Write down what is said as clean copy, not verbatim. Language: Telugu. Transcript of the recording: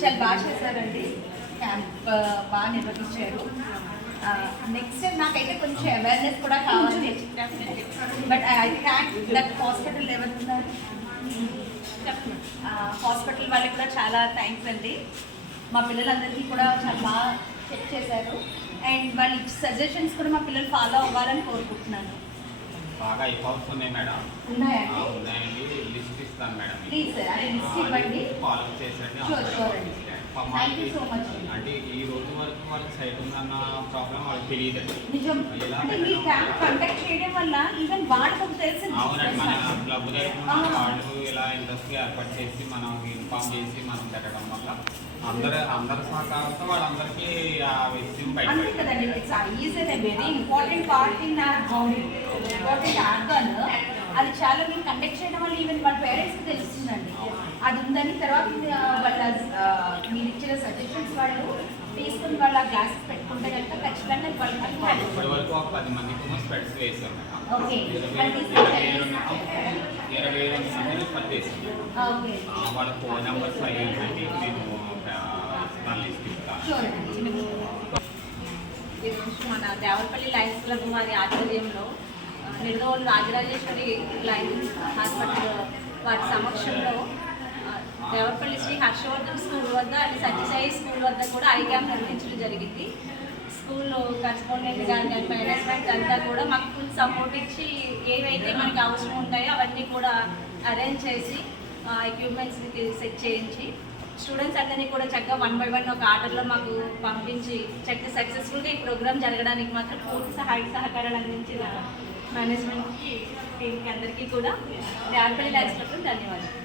చాలా బాగా చేశారండి. క్యాంప్ బాగా నిర్వహించారు. నెక్స్ట్ నాకైతే కొంచెం అవేర్నెస్ కూడా కావాలి. But I thank that hospital ఎవరున్నారు, హాస్పిటల్ వాళ్ళకి కూడా చాలా థ్యాంక్స్ అండి. మా పిల్లలందరికీ కూడా చాలా బాగా చెక్ చేశారు. అండ్ వాళ్ళ సజెషన్స్ కూడా మా పిల్లలు ఫాలో అవ్వాలని కోరుకుంటున్నాను. బాగా అయిపోవచ్చు ఉన్నాయి మేడం. ఉన్నాయండి? ఉన్నాయండి. లిస్ట్ ఇస్తాను మేడం. ప్లీజ్ సార్, అది లిస్ట్ ఇవ్వండి. ఫాలో చేసండి. అంటే ఈ రోజు వరకు వాళ్ళకి సైట్ ఉందన్న ప్రాబ్లం వాళ్ళకి తెలియదు. నిజం. అంటే మీ క్యాంప్ కండక్ట్ చేయడం వల్ల ఈవెన్ వాళ్ళకి తెలిసింది. అవునండి. మన క్లబ్ తరఫున వాళ్ళు ఇలా ఇంట్రెస్ట్గా ఏర్పాటు చేసి మనం ఇన్ఫార్మ్ చేసి మనం పెట్టడం వల్ల అందరి సహకారంతో వాళ్ళందరికీ ఆ విషయం బయట కదండి. It's very important part in important organ. అది చాలా మీరు కండక్ట్ చేయడం వల్ల ఈవెన్ వాళ్ళ పేరెంట్స్కి తెలుస్తుందండి అది ఉందని. తర్వాత వాళ్ళ మీరు ఇచ్చిన సజెషన్స్ వాళ్ళు తీసుకుని వాళ్ళ క్లాసెస్ పెట్టుకుంటే కనుక ఖచ్చితంగా వాళ్ళకి ఇప్పటి వరకు ఒక 10 మందికి స్పెట్స్ వేసాం. ఓకే. 22 మందిని స్పెట్ వేసాం. వాళ్ళ ఫోన్ నెంబర్స్ అయ్యిందండి. నేను లిస్ట్ ఇస్తాను. ఈరోజు మన దేవరపల్లి లయన్స్ క్లబ్ వారి ఆధ్వర్యంలో నిర్దోలు రాజరాజేశ్వరి లయన్స్ హాస్పిటల్ వారి సమక్షంలో దేవరపల్లి శ్రీ హర్షవర్ధన్ స్కూల్ వద్ద అండ్ సత్యసాయి స్కూల్ వద్ద కూడా ఐ క్యాంప్ నిర్వహించడం జరిగింది. స్కూల్లో కరెస్పాండెంట్ కానీ మేనేజ్మెంట్ అంతా కూడా మాకు ఫుల్ సపోర్ట్ ఇచ్చి ఏవైతే మనకి అవసరం ఉంటాయో అవన్నీ కూడా అరేంజ్ చేసి ఎక్విప్మెంట్స్కి సెట్ చేయించి స్టూడెంట్స్ అందరినీ కూడా చక్కగా 1 by 1 ఒక ఆర్డర్లో మాకు పంపించి చక్కగా సక్సెస్ఫుల్గా ఈ ప్రోగ్రామ్ జరగడానికి మాత్రం పూర్తి సహకారాలు అందించిన మేనేజ్మెంట్కి టీంకి అందరికీ కూడా దేవరపల్లి లయన్స్ క్లబ్కి ధన్యవాదాలు.